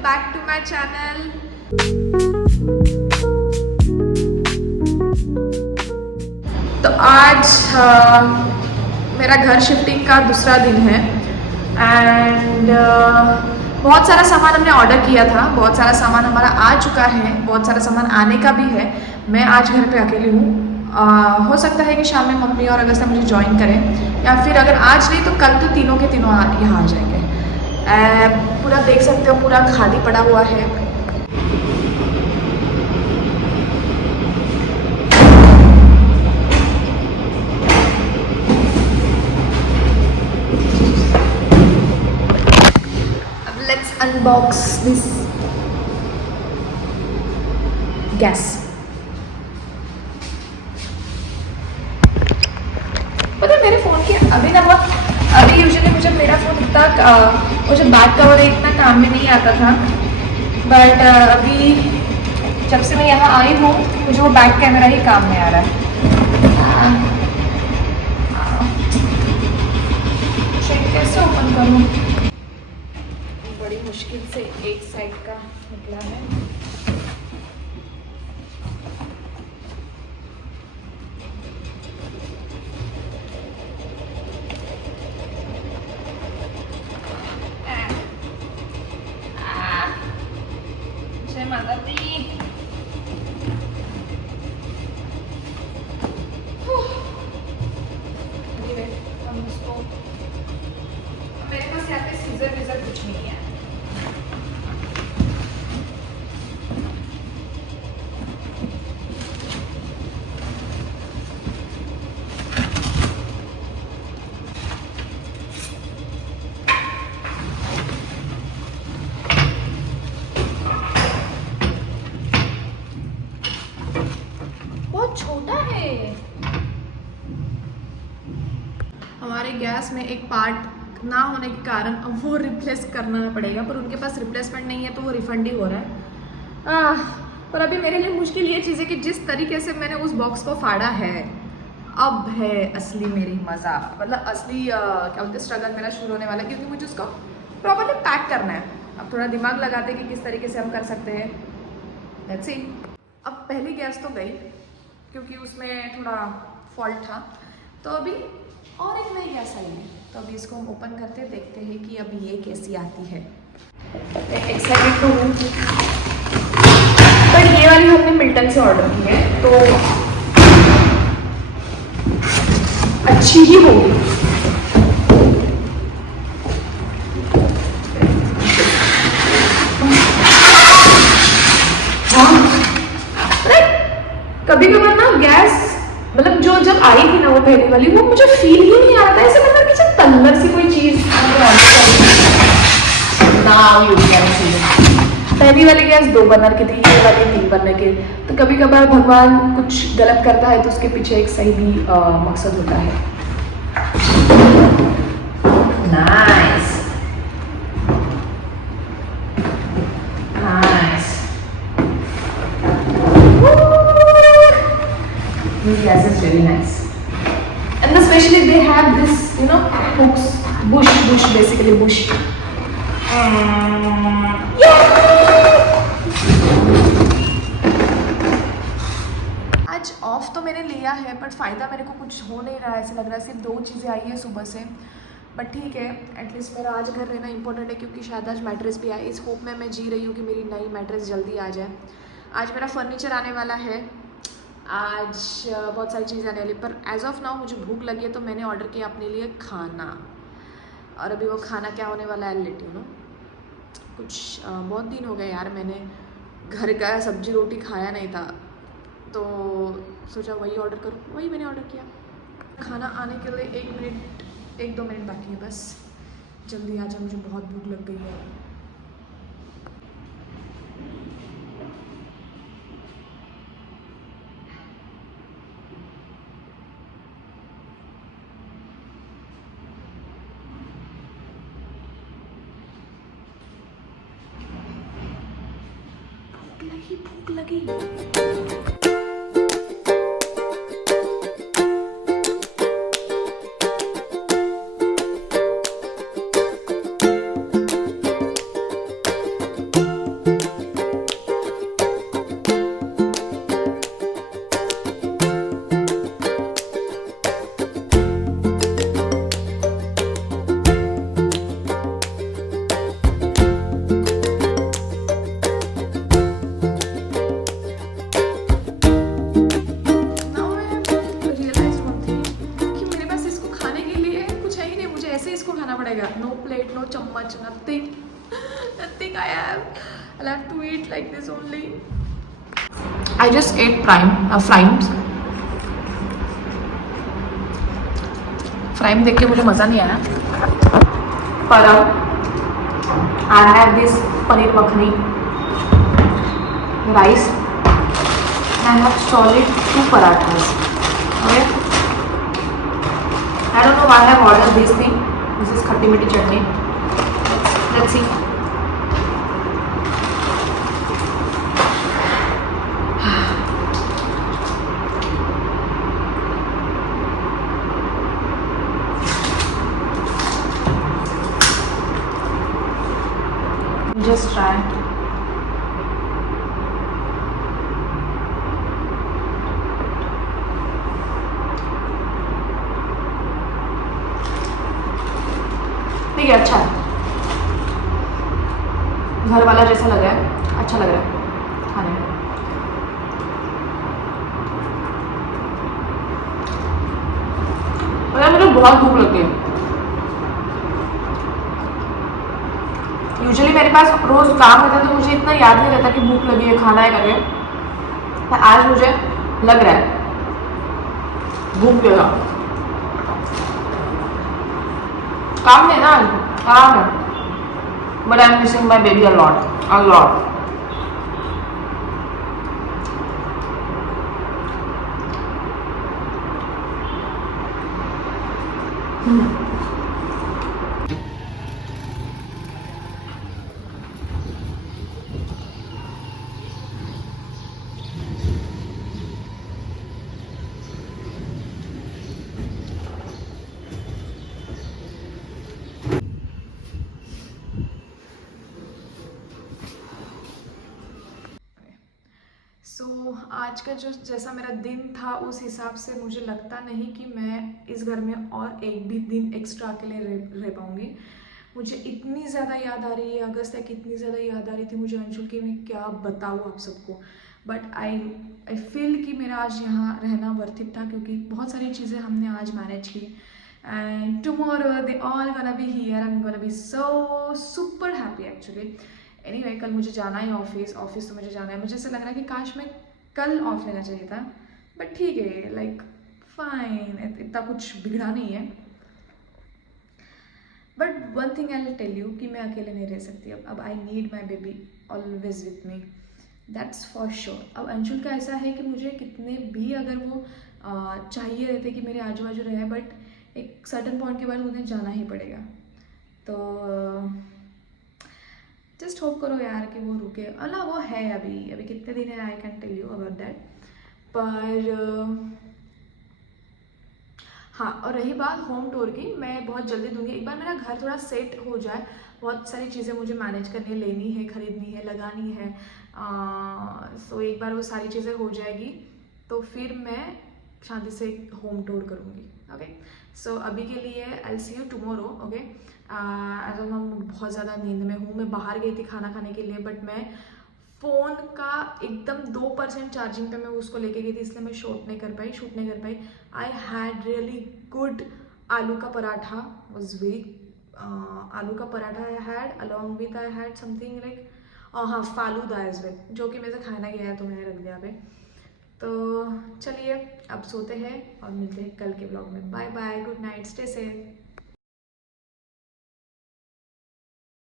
Back to my channel. तो आज मेरा घर शिफ्टिंग का दूसरा दिन है एंड बहुत सारा सामान हमने ऑर्डर किया था, बहुत सारा सामान हमारा आ चुका है, बहुत सारा सामान आने का भी है। मैं आज घर पे अकेली हूँ। हो सकता है कि शाम में मम्मी और अगस्ता मुझे ज्वाइन करें, या फिर अगर आज नहीं तो कल तो तीनों के तीनों यहाँ आ जाएंगे। पूरा देख सकते हो, पूरा खाली पड़ा हुआ है। अब लेट्स अनबॉक्स दिस गैस। पता है मेरे फ़ोन की अभी ना अभी यूजुअली मुझे मेरा फ़ोन इतना वो जो बैक कवर है इतना काम में नहीं आता था, बट अभी जब से मैं यहाँ आई हूँ मुझे वो बैक कैमरा ही काम में आ रहा है। कैसे ओपन करूँ? बड़ी मुश्किल से एक साइड का निकला है। मेरे पास यहाँ पे सीजर विजर कुछ नहीं है। बहुत छोटा है। हमारे गैस में एक पार्ट ना होने के कारण अब वो रिप्लेस करना पड़ेगा, पर उनके पास रिप्लेसमेंट नहीं है तो वो रिफंड ही हो रहा है। पर अभी मेरे लिए मुश्किल ये चीज़ है कि जिस तरीके से मैंने उस बॉक्स को फाड़ा है, अब है असली मेरी मज़ा, मतलब असली क्या बोलते स्ट्रगल मेरा शुरू होने वाला है, क्योंकि मुझे उसको प्रॉपरली पैक करना है। अब थोड़ा दिमाग लगाते हैं कि किस तरीके से हम कर सकते हैं। Let's see. अब पहली गैस तो गई क्योंकि उसमें थोड़ा फॉल्ट था, तो अभी और एक नई गैस आई है, तो अभी इसको हम ओपन करते हैं, देखते हैं कि अब ये कैसी आती है। एक्साइटेड तो हूँ, पर ये वाली हमने मिल्टन से ऑर्डर की है तो अच्छी ही होगी। हाँ, कभी कभार ना गैस मतलब जो जब आई थी ना वो पहली वाली, वो मुझे फील ही नहीं आ रहा था ऐसे, मतलब कि अंदर से कोई चीज पहली वाली गैस 2 बर्नर की थी, ये वाली 3 बर्नर की। तो कभी कभार भगवान कुछ गलत करता है तो उसके पीछे एक सही भी मकसद होता है। Nice nice. This gas is very nice, and especially they have this, you know, hooks, bush, basically bush. आज ऑफ तो मैंने लिया है, बट फ़ायदा मेरे को कुछ हो नहीं रहा है, ऐसा लग रहा है। सिर्फ 2 चीज़ें आई है सुबह से, बट ठीक है, एटलीस्ट मेरा आज घर रहना इंपॉर्टेंट है, क्योंकि शायद आज मैट्रेस भी आए। इस होप में मैं जी रही हूँ कि मेरी नई मैट्रेस जल्दी आ जाए। आज मेरा फर्नीचर आने वाला है, आज बहुत सारी चीज़ें आने वाली, पर एज ऑफ नाउ मुझे भूख लगी है तो मैंने ऑर्डर किया अपने लिए खाना। और अभी वो खाना क्या होने वाला है, लेट यू नो। कुछ बहुत दिन हो गए यार, मैंने घर का सब्जी रोटी खाया नहीं था, तो सोचा वही ऑर्डर करूँ, वही मैंने ऑर्डर किया। खाना आने के लिए 1-2 मिनट बाकी है, बस जल्दी आ जाए, मुझे बहुत भूख लग गई है। भूख लगी। I I'll have to eat like this only. I just ate frames. फ्राइम देख के मुझे मज़ा नहीं आया, पर I have this paneer makhani rice, I have solid 2 parathas. Okay, I don't know why I have ordered this thing. This is खट्टी मीठी चटनी. Let's see. Just try. ठीक है, अच्छा है, घर वाला जैसा लग रहा है, अच्छा लग रहा है खाने में. और यार मुझे बहुत भूख लगी है. यूजुअली मेरे पास रोज़ काम रहता है तो मुझे इतना याद नहीं रहता कि भूख लगी है, खाना है करके, पर आज मुझे लग रहा है भूख लगा. काम नहीं ना, काम है, but I am missing my baby a lot. आज का जो जैसा मेरा दिन था उस हिसाब से मुझे लगता नहीं कि मैं इस घर में और एक भी दिन एक्स्ट्रा अकेले रह पाऊँगी. मुझे इतनी ज़्यादा याद आ रही है, अगस्त तक इतनी ज़्यादा याद आ रही थी मुझे अंशुल की, मैं क्या बताऊँ आप सबको. बट आई फील कि मेरा आज यहाँ रहना वर्थ इट था, क्योंकि बहुत सारी चीज़ें हमने आज मैनेज की. And tomorrow they all gonna be here, I am gonna be so super happy actually. Anyway, कल मुझे जाना है ऑफिस तो मुझे जाना है. मुझे ऐसा लग रहा है कि काश मैं कल ऑफ लेना चाहिए था, बट ठीक है, लाइक फाइन, इतना कुछ बिगड़ा नहीं है. But one thing I will tell you कि मैं अकेले नहीं रह सकती अब I need my baby always with me, that's for sure. अब अंशुल का ऐसा है कि मुझे कितने भी अगर वो चाहिए रहते कि मेरे आजू बाजू रहे, बट एक सर्टन पॉइंट के बाद उन्हें जाना ही पड़ेगा. तो जस्ट होप करो यार कि वो रुके. अल्लाह वो है अभी कितने दिन है, I can tell you about that. पर हाँ, और रही बात होम टूर की, मैं बहुत जल्दी दूंगी. एक बार मेरा घर थोड़ा सेट हो जाए, बहुत सारी चीज़ें मुझे मैनेज करनी है, लेनी है, खरीदनी है, लगानी है, सो एक बार वो सारी चीज़ें हो जाएगी तो फिर मैं शांति से होम टूर करूँगी. ओके, सो अभी के लिए आई सी यू टुमारो. ओके, एज मैं बहुत ज़्यादा नींद में हूँ. मैं बाहर गई थी खाना खाने के लिए, बट मैं फ़ोन का एकदम 2% चार्जिंग पे मैं उसको लेके गई थी, इसलिए मैं शूट नहीं कर पाई. आई हैड रियली गुड आलू का पराठा, वॉज वेरी आलू का paratha I had, along with I had something like हाँ फालूदा एज वेल, जो कि मेरे से खाना गया है तो मैंने रख दिया पे. तो चलिए अब सोते हैं और मिलते हैं कल के ब्लॉग में. Bye bye, good night, stay safe.